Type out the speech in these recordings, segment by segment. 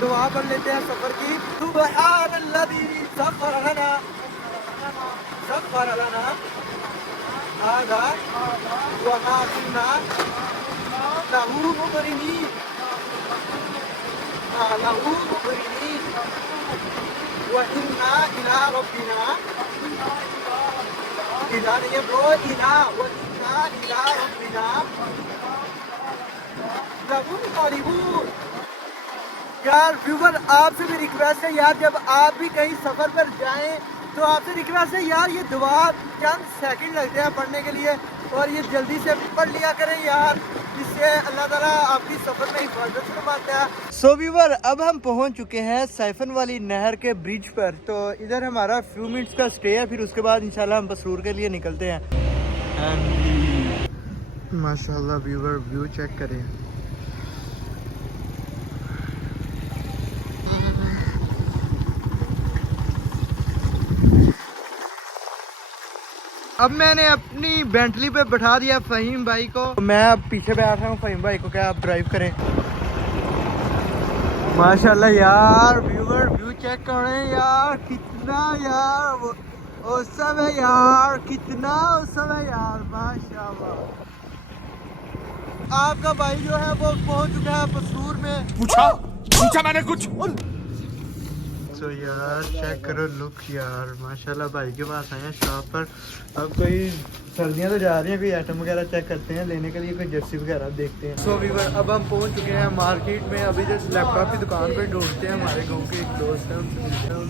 दुआ पढ़ लेते हैं सफर की। सुब्हानल्लज़ी सफ़र लना हाज़ा व मा कुन्ना लहू मुक़रिनीन व इन्ना इला रब्बिना इला नहीं ब्रो इला व इन्ना इला रब्बिना लमुनक़लिबून। यार व्यूवर, आपसे भी रिक्वेस्ट है यार, जब आप भी कहीं सफ़र पर जाएं तो आपसे रिक्वेस्ट है यार, ये दुआ चंद सेकंड लगते हैं पढ़ने के लिए और ये जल्दी से पढ़ लिया करें यार, इससे अल्लाह ताला आपकी सफ़र में हिफाजत फरमाता है। सो व्यूवर, अब हम पहुंच चुके हैं साइफन वाली नहर के ब्रिज पर। तो इधर हमारा फ्यू मिनट्स का स्टे है, फिर उसके बाद इंशाल्लाह हम बसरूर के लिए निकलते हैं। माशाल्लाह व्यूवर, व्यू चेक करें। अब मैंने अपनी बेंटली पे बैठा दिया फ़हीम भाई को, मैं अब पीछे बैठ रहा हूँ। फ़हीम भाई को क्या आप ड्राइव करें। माशाल्लाह यार व्यूवर, व्यू चेक करें यार, कितना यार औसम है यार, कितना औसम है यार, माशाल्लाह। आपका भाई जो है वो पहुंच चुका है बसरूर में। पूछा मैंने कुछ। तो यार चेक करो लुक यार, माशाल्लाह भाई के पास आए हैं शॉप पर। अब कोई सर्दियाँ तो जा रही हैं, कोई आइटम वगैरह चेक करते हैं लेने के लिए, कोई जर्सी वगैरह देखते हैं। सो व्यूअर, अब हम पहुंच चुके हैं मार्केट में। अभी जस्ट लैपटॉप की दुकान पर ढूंढते हैं, हमारे गाँव के एक दोस्त हैं, उनसे मिलते हैं।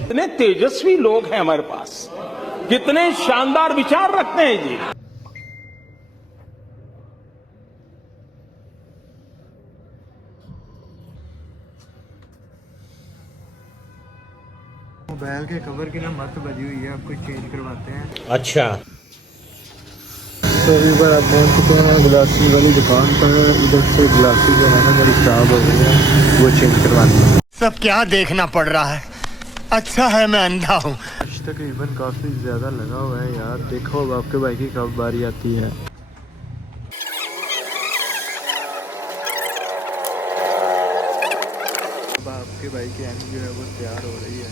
कितने तेजस्वी लोग हैं हमारे पास, कितने शानदार विचार रखते हैं जी। मोबाइल के कवर की ना मत बजी हुई है, आपको चेंज करवाते हैं। अच्छा, तो अभी बार आप पहुँच चुके हैं ग्लासी वाली दुकान पर। इधर से ग्लासी जो है ना मेरी खराब हो गई है, वो चेंज करवानी है। सब क्या देखना पड़ रहा है, अच्छा है मैं अंधा हूँ। तकरीबन काफ़ी ज़्यादा लगा हुआ है यार, देखो अब आपके भाई की कब बारी आती है। अब आपके भाई की एंड जो है वो तैयार हो रही है।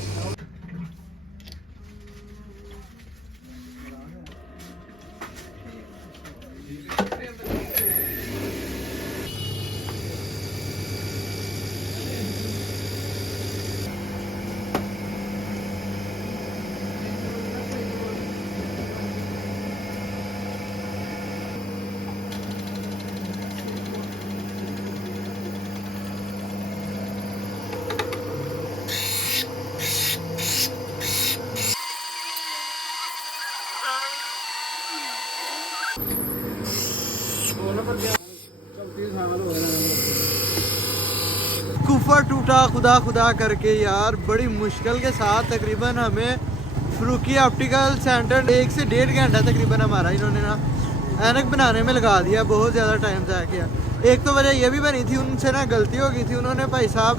कुफर टूटा खुदा खुदा करके यार, बड़ी मुश्किल के साथ तकरीबन हमें फरूकी ऑप्टिकल सेंटर 1 से 1.5 घंटा तकरीबन हमारा इन्होंने ना ऐनक बनाने में लगा दिया। बहुत ज़्यादा टाइम ज़ाया किया। एक तो वजह ये भी बनी थी, उनसे ना गलती हो गई थी। उन्होंने भाई साहब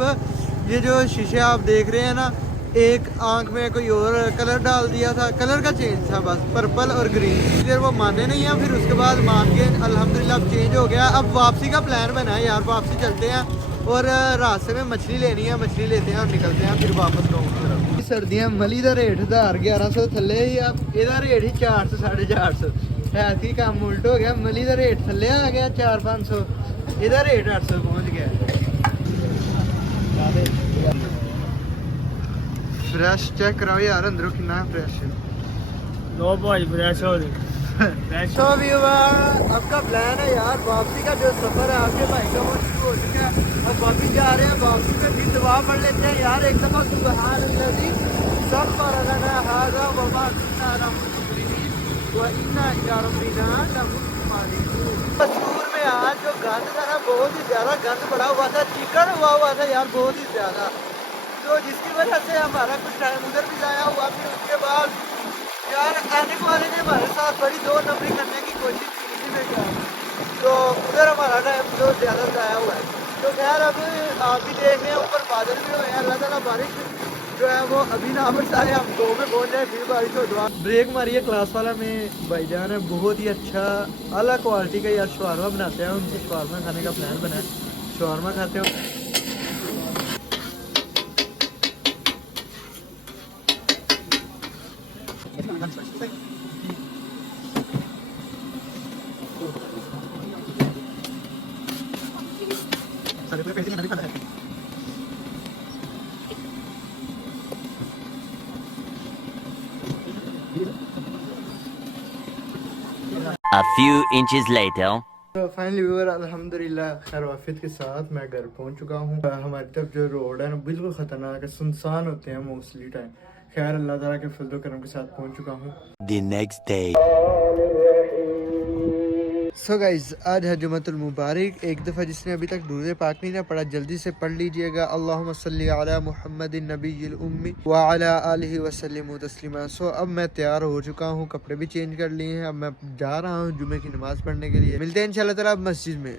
ये जो शीशे आप देख रहे हैं ना, एक आंख में कोई और कलर डाल दिया था, कलर का चेंज था बस, पर्पल और ग्रीन। फिर वो माने नहीं हैं, फिर उसके बाद मान के अल्हम्दुलिल्लाह अब चेंज हो गया। अब वापसी का प्लान बना है यार, वापसी चलते हैं और रास्ते में मछली लेनी है, मछली लेते हैं और निकलते हैं फिर वापस गाँव की तरफ। सर्दियाँ मली का रेट 1100 थले ही, अब ਇਹਦਾ रेट ही 400 450 है कि काम उल्ट हो गया। मली का रेट थले आ गया 400-500, ਇਹਦਾ रेट 800 पहुँच गया। फ्रेश चेक कराओ यार, अंदरों कितना फ्रेश है। लो भाई फ्रेश हो रही। तो व्यूअर, आपका प्लान है यार, वापसी का जो सफर है आपके भाई का वो शुरू हो चुका है। अब वापस जा रहे हैं, वापसी में फिर दुआ पढ़ लेते हैं यार एक दफा। सुब्हानल्लज़ी सफ़र लना हाज़ा व मा कुन्ना मुक़रिनीन व इन्ना इला रब्बिना लमुनक़लिबून। बसरूर में आज जो गंद था ना, बहुत ही ज्यादा गंद पड़ा हुआ था, चिकन हुआ था यार, बहुत ही ज्यादा। तो जिसकी वजह से हमारा कुछ टाइम उधर भी जाया हुआ। फिर उसके बाद यार आने वाले ने हमारे साथ बड़ी 2 नंबरी करने की कोशिश की थी में क्या, तो उधर हमारा टाइम बहुत ज़्यादा जाया हुआ है। तो खैर अब आप भी देख रहे हैं, ऊपर बादल भी हुए हैं, अल्लाह ताला बारिश जो है वो अभी ना बरसाए, हम 2 में पहुंच जाए फिर बारिश हो दुआ। ब्रेक मारी है क्लास वाला में भाईजान है, बहुत ही अच्छा अला क्वालिटी का यार शवारमा बनाते हैं। उनसे शवारमा खाने का प्लान बना है, शवारमा खाते हो। A few inches later. तो फाइनली व्यूअर अल्हम्दुलिल्लाह खैर वाफियत के साथ मैं घर पहुंच चुका हूँ। हमारी तरफ जो रोड है ना बिल्कुल ख़तरनाक है, सुनसान होते हैं मोस्टली टाइम। खैर अल्लाह ताला के फजल करम के साथ पहुंच चुका हूँ। The next day. So guys आज है जुमतुल मुबारक। एक दफ़ा जिसने अभी तक दूध पाक नहीं ना पढ़ा जल्दी से पढ़ लीजिएगा। अल्लाहुम्मा सल्ली अला मुहम्मदिन नबिय्यिल उम्मी व अला आलिहि वसल्लिम तस्लीमा। सो अब मैं तैयार हो चुका हूँ, कपड़े भी चेंज कर लिए हैं। अब मैं जा रहा हूँ जुमे की नमाज़ पढ़ने के लिए। मिलते हैं इंशाल्लाह ताला अब मस्जिद में।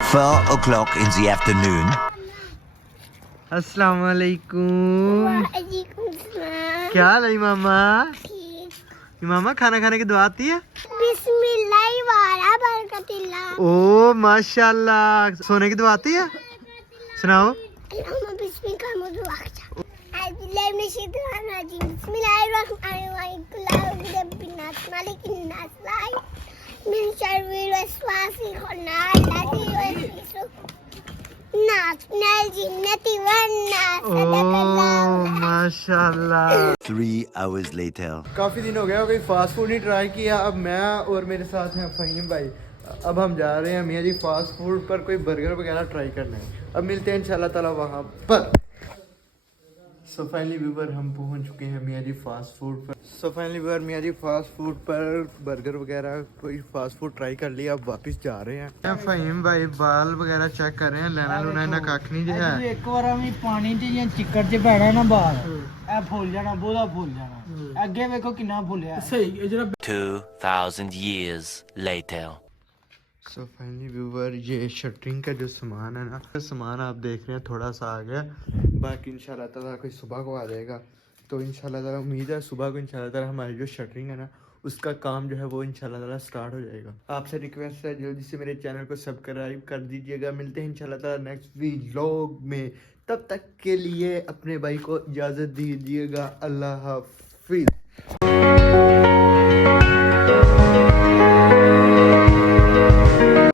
Four o'clock in the afternoon. अस्सलाम वालेकुम। वालेकुम सलाम। क्या हाल है मामा? मामा खाना खाने की दुआ आती है? बिस्मिल्लाह वाला बरकतिल्लाह। ओ माशाल्लाह। सोने की दुआ आती है? सुनाओ। अल्लाहुम्मा बिस्मिका मुदुआचा। अल्लाह में शैतान रजीम। बिस्मिल्लाहिर्रहमानिर्रहीम। कुल्लु रब्बिनास मालिकिन नास मिन शर्रिल वसवासिल खन्नास लज़ी युवस्विसु नास मिनल जिन्नति वन नास। ओ माशाल्लाह। 3 hours later. काफ़ी दिन हो गया कोई फास्ट फूड नहीं ट्राई किया। अब मैं और मेरे साथ हैं फ़हीम भाई। अब हम जा रहे हैं मियाँ जी फास्ट फूड पर कोई बर्गर वगैरह ट्राई करना है। अब मिलते हैं इंशाल्लाह ताला वहाँ पर। सो फाइनली व्यूवर हम पहुँच चुके हैं मियाँ जी फास्ट फूड पर। सो फाइनली व्यूवर मियाँ जी फास्ट फूड पर बर्गर वगैरह कोई फास्ट फूड ट्राई कर लिया। अब वापस जा रहे हैं। फ़हीम भाई बाल वगैरह चेक कर रहे हैं। लेना लूना ना कख नहीं जो है। एक बार मैं पानी च ਜਾਂ ਚਿੱਕੜ 'ਚ ਪੈਣਾ ਨਾ ਬਾਹਰ ਇਹ ਫੁੱਲ ਜਾਣਾ, ਬਹੁਤਾ ਫੁੱਲ ਜਾਣਾ। ਅੱਗੇ ਵੇਖੋ ਕਿੰਨਾ ਫੁੱਲਿਆ। ਸਹੀ ਇਹ ਜਿਹੜਾ 2,000 years later. So finally viewer ये शटरिंग का जो सामान है ना, सामान आप देख रहे हैं थोड़ा सा आ गया। बाकी इंशाल्लाह ताला कोई सुबह को आ जाएगा। तो इंशाल्लाह ताला उम्मीद है सुबह को इंशाल्लाह ताला हमारी जो शटरिंग है ना उसका काम जो है वो इंशाल्लाह ताला स्टार्ट हो जाएगा। आपसे रिक्वेस्ट है जल्दी से मेरे चैनल को सब्सक्राइब कर दीजिएगा। मिलते हैं इंशाल्लाह ताला नेक्स्ट व्लॉग में। तब तक के लिए अपने भाई को इजाज़त दीजिएगा। अल्लाह हाफिज़।